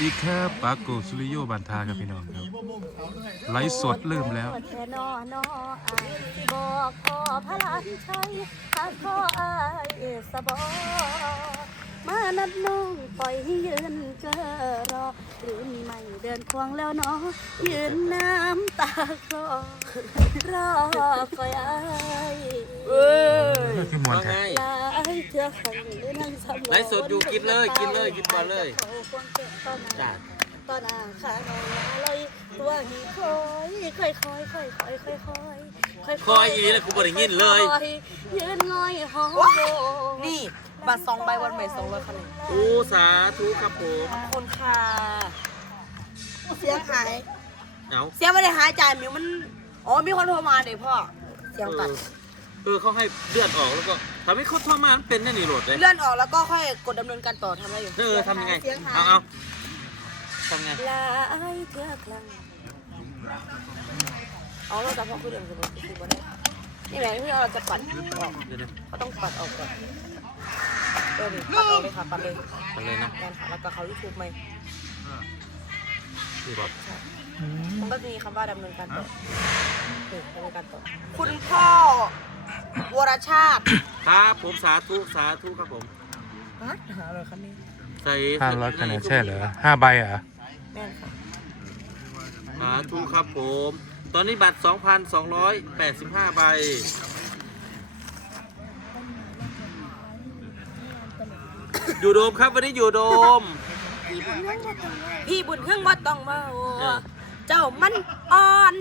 ดีครับปาโกสุริโยบันทาครับพี่น้องครับไลฟ์สดเริ่มแล้ว แค่นอนออายสิบอกขอพระลานชัยหากขออายสะบอมานัดน้องปล่อยให้ยืนเจอรอรืนไม่เดินควงแล้วเนาะยืนน้ำตาคลอรอคอยอายเอ้ยขึ้นมวนเอาแท้ไงลา ยเธอขังหรือนั่งสำรวจไลฟ์สดอยู่กินเลยกินเลยกินก่อนเลย จ้าตอนอาขาน้องลอยตัวหีคอยค่อยค่อยค่อยค่อยค่อยค่อยค่อยคอยอีแล้วกูบ่ได้ยินเลยยืนงอยห้องนี่บัตรสองใบวันใหม่สองร้อยคะแนนโอ้สาธุครับผมขอบคุณค่ะเสียงหาย เอาเสียงไม่ได้หายจ่ายมิวมัน อ๋อ มีคนโทรมาเดี๋ยวพ่อ เสียงเอตัดอ เออเขาให้เลือดออกแล้วก็ทำให้เขาทรมานเป็นแน่นี่โหลดเลยเลื่อนออกแล้วก็ค่อยกดดำเนินการต่อทำได้อยู่เออทำยังไงเสียงหายเอาเอาทำไงลายเธอครั้งอ๋อเราจะพอคุยเรื่องสมุดคือบ่ได้นี่แหละที่เราจะปัดออกเดี๋ยวนะก็ต้องปัดออกก่อนเออนี่ปัดออกเลยค่ะปัดเลยทำเลยนะแมนค่ะแล้วก็เขายูทูบไหม นี่บอกมันก็จะมีคำว่าดำเนินการต่อนี่ดำเนินการต่อ คุณพ่อวรชาติครับผมสาธุสาธุครับผมฮะหาอะไรครับนี่ใส่ห้าร้อยคะแนนใช่เหรอห้าใบเหรอแม่นค่ะสาธุครับผม ตอนนี้บัตร 2,285 ใบ อยู่โดมครับวันนี้อยู่โดม พี่บุญเครื่องวัดต้องมาโอ้เออ เจ้ามันอ่อน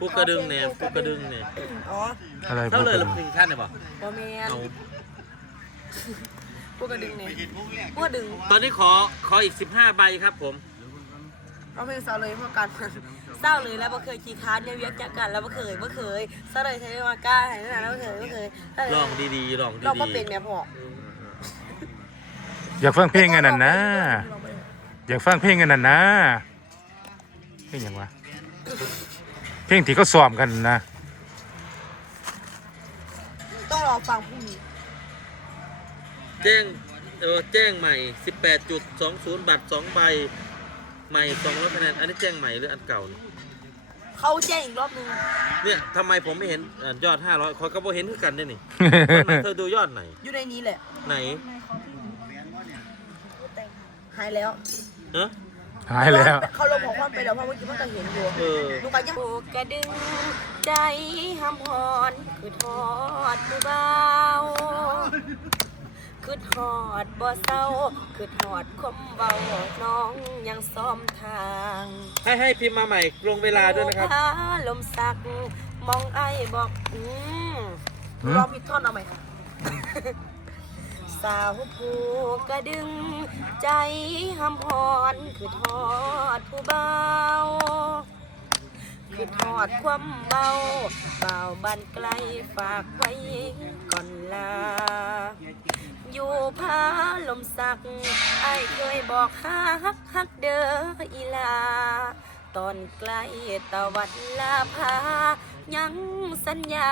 ผู้กระดึงเนี่ยผู้กระดึงเนี่ยอ๋ออะไรเท่าพูดเลยกัละนหนึ่งขั้นเนี่ยบอกบอแมนเอาพวกกระดึงเนี่ยพวกดึง ตอนนี้ขอขออีก 15 ใบครับผม เราเพลงเศร้าเลยเพราะการเศร้าเลยแล้วบ่เคยขี้ค้านเนี่ยเวียกจากกันแล้วบ่เคยบ่เคยเศร้าเลยใช้มากล้าไหนนั่นแล้วบ่เคยบ่เคยลองดีๆลองเราก็ดีเป็นแม่พ่ออยากฟังเพลงกันนั่นนะ อยากฟังเพลงกันนั่นนะเพลงหยังวะเพลงที่เขาซ้อมกันนะต้องรอฟังพรุ่งนี้ๆแจ้งเออแจ้งใหม่ 18.20บัตร2ใบ ใหม่200คะแนนอันนี้แจ้งใหม่หรืออันเก่าเนี่ยเขาแจ้งอีกรอบนึงเนี่ยทำไมผมไม่เห็นเอ่อยอด500คอยก็บ่เห็นคือกันเนี่ยนี่เธอดูยอดไหน อยู่ในนี้แหละไหนหายแล้วเนอะหายแล้ว เขาลงของความไปแล้วเพราะเมื่อกี้มันก็เห็นอยู่เออลูกก็ยังผูกกระดึงใจห้ำหอน คือทอดผู้เบา คือทอดบ่เศร้าคือทอดคมเบาน้องยังซ้อมทางให้ให้พิมพ์มาใหม่ลงเวลาด้วยนะครับพาลมสัก มองไอ้บอกอืมหืม รอพิดท่อนเอาไหมคะสาวผูกกระดึง ใจห้ำหอนคือทอดผู้เบา คือทอดความเบาเบาบันไกลฝากไว้ก่อนลา อยู่พาลมสักไอ้ายเคยบอกฮักฮักเด้ออีลา ตอนใกล้ตะวันลาพา ยังสัญญา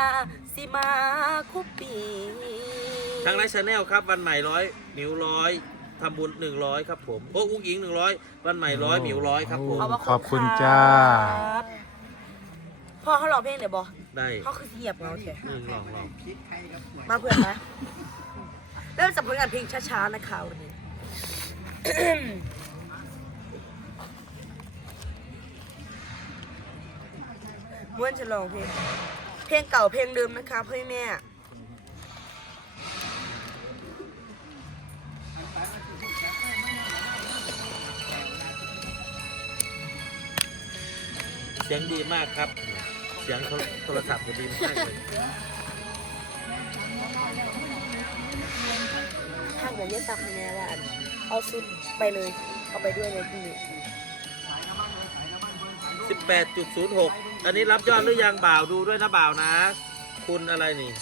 สิมาคุปปี ทางไลฟ์ชาแนลครับ วันใหม่ร้อยหมิวร้อยทำบุญหนึ่งร้อยครับผมโอ้อุ้งอิงหนึ่งร้อยวันใหม่ร้อยหมิวร้อยครับผม เอาว่าขอบคุณจ้า ครับพ่อเขาร้องเพลงเดี๋ยวบอกได้เขาคือเหยียบเงาเถอะหนึ่งลองลองมาเพื่อนนะ เริ่มจากผลงานเพลงช้าๆนะคะวันนี้ม้วนจะลองเพลง เพลงเก่าเพลงเดิมนะคะพ่อแม่เสียงดีมากครับ เสียงโทรศัพท์ดีมากเลย ห้างเดี๋ยวเยอะตักแม่ว่าอันเอาสุดไปเลย เอาไปด้วยเลยพี่สิบแปดจุดศูนย์หกอันนี้รับยอดหรือยังบ่าวดูด้วยนะบ่าวนะ คุณอะไรนี่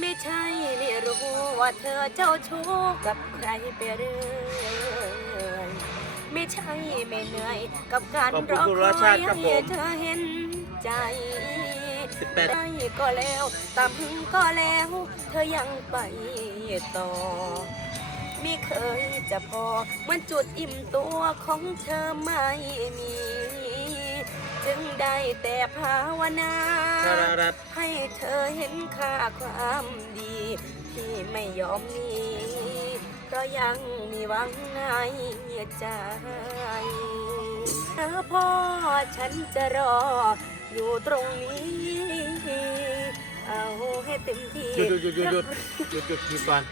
ไม่ใช่ไม่รู้ว่าเธอเจ้าชู้กับใครไปเรื่อยไม่ใช่ไม่เหนื่อยกับการขอบรคุณอคุณครัอชชายติครับผมให้เธอเห็นใจ18ได้ก็แล้วตามก็แล้ว เธอยังไปต่อ ไม่เคยจะพอมันจุดอิ่มตัวของเธอไม่มี จึงได้แต่ภาวนา ให้เธอเห็นค่าความดี ที่ไม่ยอมมีก็ยังมีหวังในใจเธอพ่อฉันจะรอ อยู่ตรงนี้ เอาให้เต็มที่ หยุดหยุดหยุดหยุดหยุดหยุดหยุดก่อน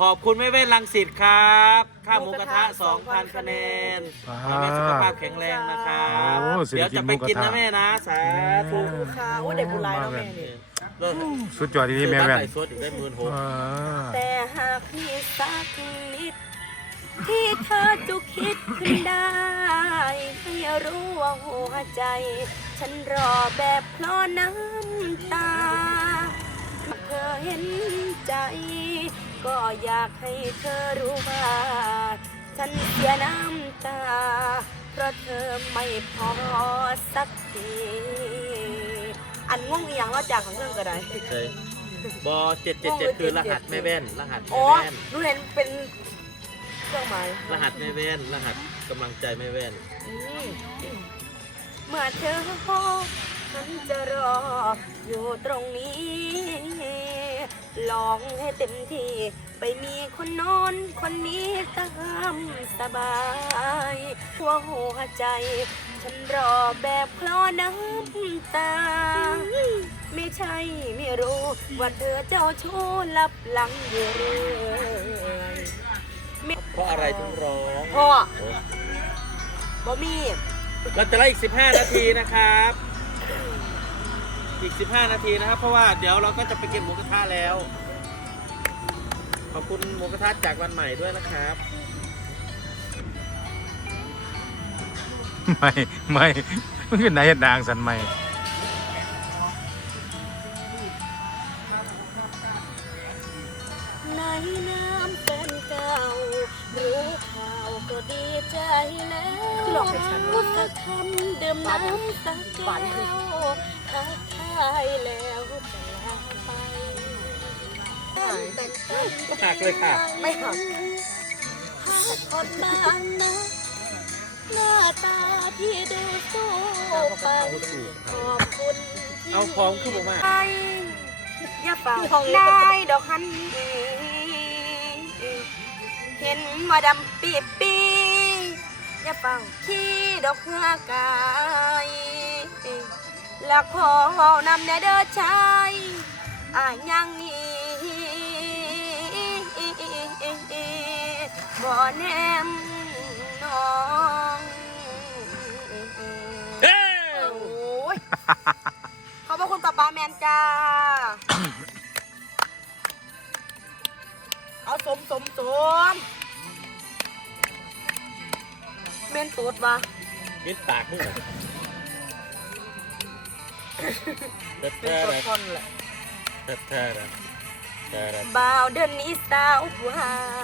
ขอบคุณแม่เว้นลังสิตครับค่าหมูกระทะ 2,000 คะแนนขอให้แม่สุขภาพแข็งแรงนะครับ โอ้สิเดี๋ยวจะไปกินนะแม่นะ สาธุลูกค้าโอ้เด็กบุญไลายเนาะแม่นี่เลิกสุดยอดที่นี่แม่แว่นซื้อตั้งไหลสดอีกได้หมื่นหกอ่าแต่หากมีสักนิด ที่เธอจะคิดขึ้นได้ให้รู้ว่าหัวใจ ฉันรอแบบเพราะน้ำตาเธอเห็นใจ ก็อยากให้เธอรู้ว่าฉันเสียน้ำตา เพราะเธอไม่พอสักที อันง่วงอหย่างเราจากของเรื่องก็ได้ใช่บอ777คือรหัสแม่แว่น รหัสอ๋แม่อแว่น รู้เห็นเป็นเครื่องหมายรหัสแม่แว่น รหัสกำลังใจแม่แว่น อืมเมื่อเธอพอฉันจะรออยู่ตรงนี้ ลองให้เต็มที่ ไปมีคนโนอนคนนี้ตามสบายหัวหัวใจ ฉันรอแบบคลอน้ำตา ไม่ใช่ไม่รู้ ว่าเธอเจ้าชู้ลับหลังอยู่เรื่อยไม่เพราะอะไรถึงร้องพ่อโอ้บ่มี เราจะไล่อีก 15 นาทีนะครับ อีก 15 นาทีนะครับ เพราะว่าเดี๋ยวเราก็จะไปเก็บหมูกระทะแล้ว ขอบคุณหมูกระทะจากวันใหม่ด้วยนะครับ ไม่ ไม่ มันขึ้นไหนเห็ดนางสันไม่ ก็หักเลยค่ะ ไม่หักคนบางนะหน้าตาที่ดูสู้ไปขอบคุณที่เอาพร้อมขึ้นมาไปอย่าเป่าได้ดอกคันนี้เห็นว่าดำปีปีอย่าเป่าขี้ดอกเฮือกายลักพอนำแน่เด้อชายอ่านยังนี้ บ่แนมน้องเฮ้โอ้ยขอบพระคุณป้าป้าแมนจ้า เอาสมสมสมเมนตูดวะมิดปากมึงเหรอเด็ดเป็นแท้ตัวเลยท่อนแหละเด็ดแท้เลยแต่ละบ่าวเดินนี้สาวผู้หาย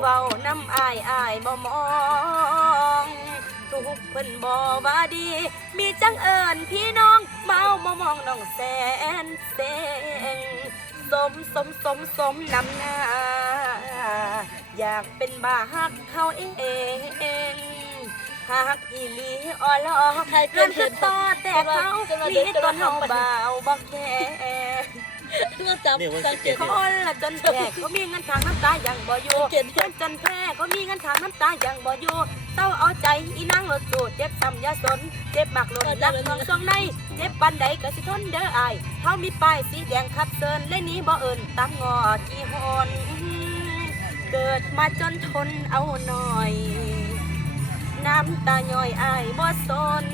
เว้าน้ำอายอายบ่มอง ทุกเพิ่นบ่ว่าดี มีจังเอิญพี่น้องเมาบ่มองน้องแสนเสงสมสมสมสมนำหน้า อยากเป็นบ้าฮักเขาเองหักอีหลีอ่อลอเกินคือต่อแต่เขาลีต้นเฮาบ่าวบ่แค่ เราจับเนี่ยมันสังจะเกเก็ตบคนละจนแพ้เขามีเงินทางน้ำตาอย่างบ่อยู่เก็บจนจนแพ้เขามีเงินทางน้ำตาอย่างบ่อยู่เต้าเอาใจอีนางรถสูดเจ็บซ้ำยาสนเจ็บมากหล่นรักทองทรงในเจ็บปันใดก็สิทนเด้ออายเขามีป้ายสีแดงขับเซินและหนี้บ่เอิญตามงอกี่หนเกิดมาจนทนเอาหน่อย น้ำตาย่อยอายบ่สน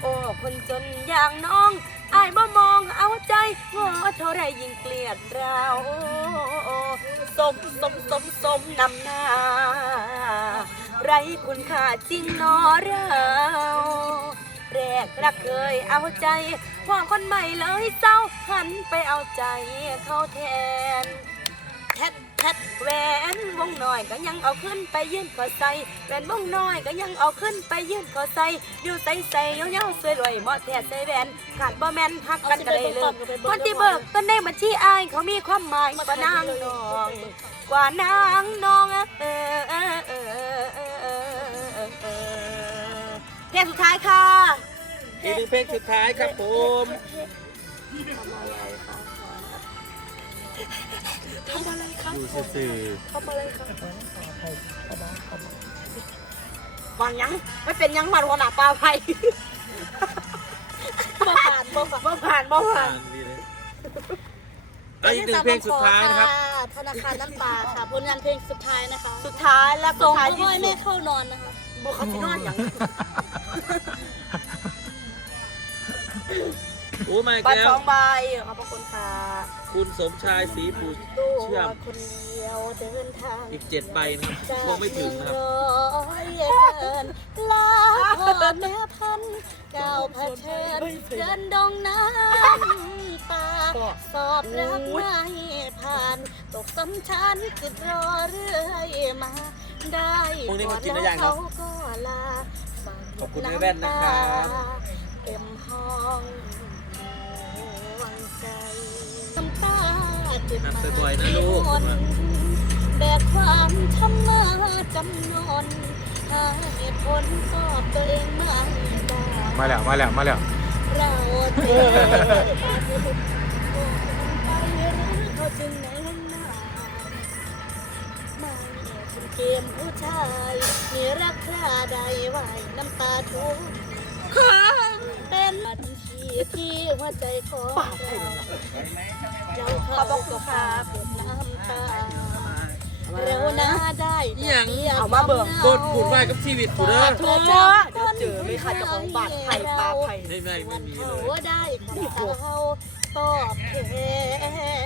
โอ้คนจนอย่างน้อง อายบ่มองเอาใจงอเท่าไรยิ่งเกลียดเราสมสมสมสมนำหน้า ไรคุณค่าจริงนอเราแรกรักเคยเอาใจพอคนใหม่เลยเศร้าหันไปเอาใจเขาแทนแท คทแหวนวงนน้อยก็ยังเอาขึ้นไปยื่นขอใส่แว่นวงน้อยก็ยังเอาขึ้นไปยื่นขอใส่อยู่ใส่ใส่เย้าๆสวยรวยเหมาะแท้ใส่แหวนขาดบ่แม่นฮักกันก็ได้เลยคนที่เบิกต้นในบัญชีอายเขามีความหมายกว่านางนองกว่านางนองเออเออเออเออเออเออเออเพลงสุดท้ายค่ะอีกหนึ่งเพลงสุดท้ายครับผม ทำอะไรคะอยู่ซื่อทำอะไรคะวางยังไม่เป็นยังมันหัวหน้าปลาไผ่บ่ผ่านบ่ผ่านบ่ผ่านบ่ๆผ่าอ่านนดีเลยเอาอีกหนึ่งเพลงสุดท้ายนะครับ ธนาคารน้ำตาค่ะผลงานเพลงสุดท้ายนะคะ สุดท้ายและสุส่ดงท้ายพ่อที่ให้สุแม่ดเข้านอนนะคะบุคคลนอนอย่าง โอ้ไม่บัตรแล้สวองใบขอบพระคุณค่ะคุณสมชายศรีผูตัวเชื่อม คนเดียวเดินทางอีกเจ็ดใบนะครับจากคงไม่ถึงนะครับ ร้อยเกินลาพ่อแม่พันก้าวเผชิญเดินดงน้ำตาสอบรักไม่ผ่าน ตกสำชันคือรอเรื่อยมา ได้พรุ่งนี้มากินได้ก่ยังแล้วครับเขาก็ลาฝากขอบคุณพี่แว่นนะครับ เต็มห้อง เจ็บนับมาบ่อยๆนะลูก แบกความทำมาจำนนหาเหตุผลสอบตัวเองไม่ได้มาแล้ว มาแล้ว มาแล้ว เราเจอไปหรือเขาจึงแน่นหนาไม่เป็นเกมผู้ชาย มีรักใคราใดไหวน้ำตาทุกครั้งเป็นบัญ ชีที่หัวใจของเราเราเข้ากับคาเปนน้ำตาเราหน้าได้อหย่างเอามาเบิกโคตรปูดไว้กับชีวิตกูเด้อโถ่เดี๋ยวเจอเลยค่ะเจ้าของบ้านไผ่ปลาไผ่ไม่ไม่ไม่มีเลยเขาได้เขาตอบแท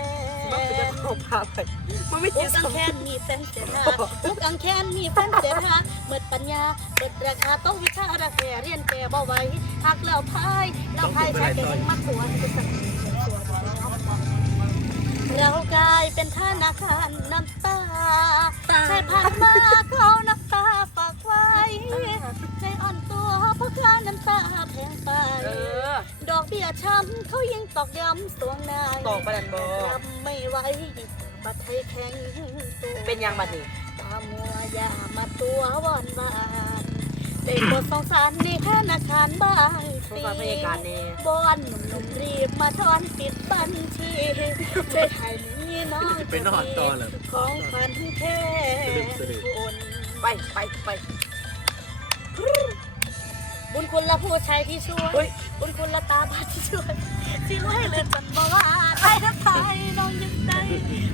น มันเป็นเจ้าของปลาไผ่มันไม่อุติดกังแคนมีแฟนเสียหาอุกังแคนมีแฟนเสียหาเบิดปัญญาเบิดราคาต้องวิชาระแกเรียนแกบ่ไหวหักแล้วพายแล้วพายใช้แกเห็นมาตัวเป็นสักเรากลายเป็นธนาคารน้ำตาใครผ่านมาเขาน้ำตาฝากไว้ใจอ่อนตัวเพราะค่าน้ำตาแพงไปดอกเบี้ยช้ำเขายังตอกย้ำสวงนายตอกประดันบอรับ ไม่ไหวบัดไทยแข็งตัวเป็นยังบัดนี้ตามัวยามาตัววอนวานได้บทสงสารในธนาคารบ้างสงสารพยาการเนี่ยบอนหนุ่มๆรีบมาทอนปิดบัญชีช่วยให้นี้น้องไปนอนต่อเหรอของขวัญแค่สลึมสลือคนไปไปไป บุญคุณละผู้ชายที่ช่วย บุญคุณละตาบ้านที่ช่วย ที่รวยเลืยจนบ่วาไทยน้ำไทยน้องยังได้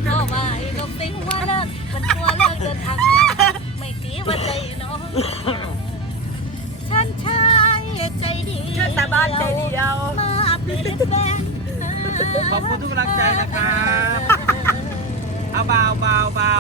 ก็ไหวนกติ้งว่าเลิกมันกลัวเลิกเดินทางไม่ตีว่าใจน้องฉันชายใจดีเชื่อตาบ้านใจเดียวมาเป็นแฟนขอบคุณทุกกำลังใจนะครับเอาเบาเบาเบา